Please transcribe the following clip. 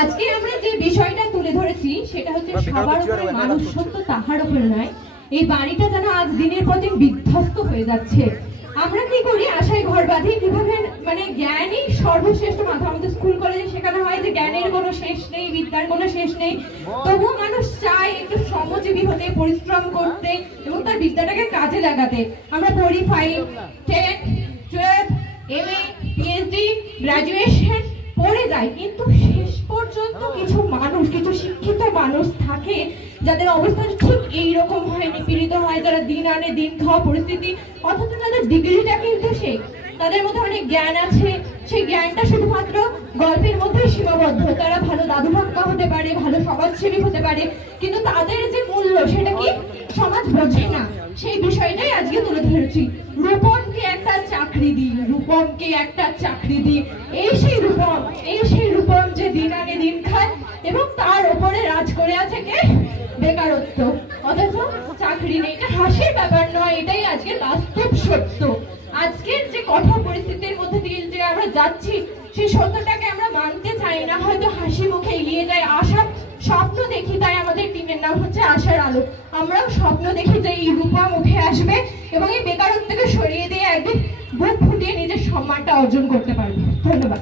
আজকে আমরা যে বিষয়টা তুলে ধরেছি সেটা হচ্ছে সবার উপরে মানুষ সত্য তাহার উপরে নয়। এই বাড়িটা যেন আজ দিনের পর দিন বিধ্বস্ত হয়ে যাচ্ছে। আমরা কি করি, আশায় ঘর বাঁধি, কিভাবে মানে জ্ঞানই সর্বশ্রেষ্ঠ মাধ্যম। আমাদের স্কুল কলেজে শেখানো হয় যে জ্ঞানের কোনো শেষ নেই, বিদ্যার কোনো শেষ নেই। তবুও মানুষ চায় একটু শ্রমজীবী হতে, পরিশ্রম করতে এবং তার বিদ্যাটাকে কাজে লাগাতে। আমরা পড়ি 5, 10, 12, MA, PhD, গ্রাজুয়েশন পড়ে যায়, কিন্তু শেষ পর্যন্ত কিছু মানুষ, কিছু শিক্ষিত মানুষ থাকে যাদের অবস্থা ঠিক এইরকম হয়, নিপীড়িত হয়, যারা দিন আনে দিন খাওয়া পরিস্থিতি, অথচ তাদের ডিগ্রিটা কিন্তু সেই, তাদের মধ্যে অনেক জ্ঞান আছে, সেই জ্ঞানটা শুধুমাত্র গল্পের মধ্যে সীমাবদ্ধ। তারা ভালো দাদু ঠাক্কা হতে পারে, ভালো সমাজসেবী হতে পারে, কিন্তু তাদের যে মূল্য সেটা কি সমাজ বোঝে না। সেই বিষয়টাই আজকে তুলে ধরেছি। রূপমকে একটা চাকরি দিই, রূপমকে একটা চাকরি দিই, এই সেই রূপম যে দিন আনে দিন খায় এবং তার উপরে রাজ করে আছে কে? বেকারত্ব, অথচ চাকরি নেই। এটা হাসির ব্যাপার নয়, এটাই আজকে বাস্তব সত্য। আজকের যে কঠোর পরিস্থিতির মধ্যে দিয়ে যে আমরা যাচ্ছি, সেই সত্যটাকে আমরা মানতে চাই না, হয়তো হাসি মুখে এগিয়ে যায়। আশার স্বপ্ন দেখি, তাই আমাদের টিমের নাম হচ্ছে আশার আলো। আমরাও স্বপ্ন দেখি যে এই রূপম উঠে আসবে এবং এই বেকারত্বকে সরিয়ে দিয়ে একদিন বুক ফুটিয়ে নিজের সম্মানটা অর্জন করতে পারবে। ধন্যবাদ।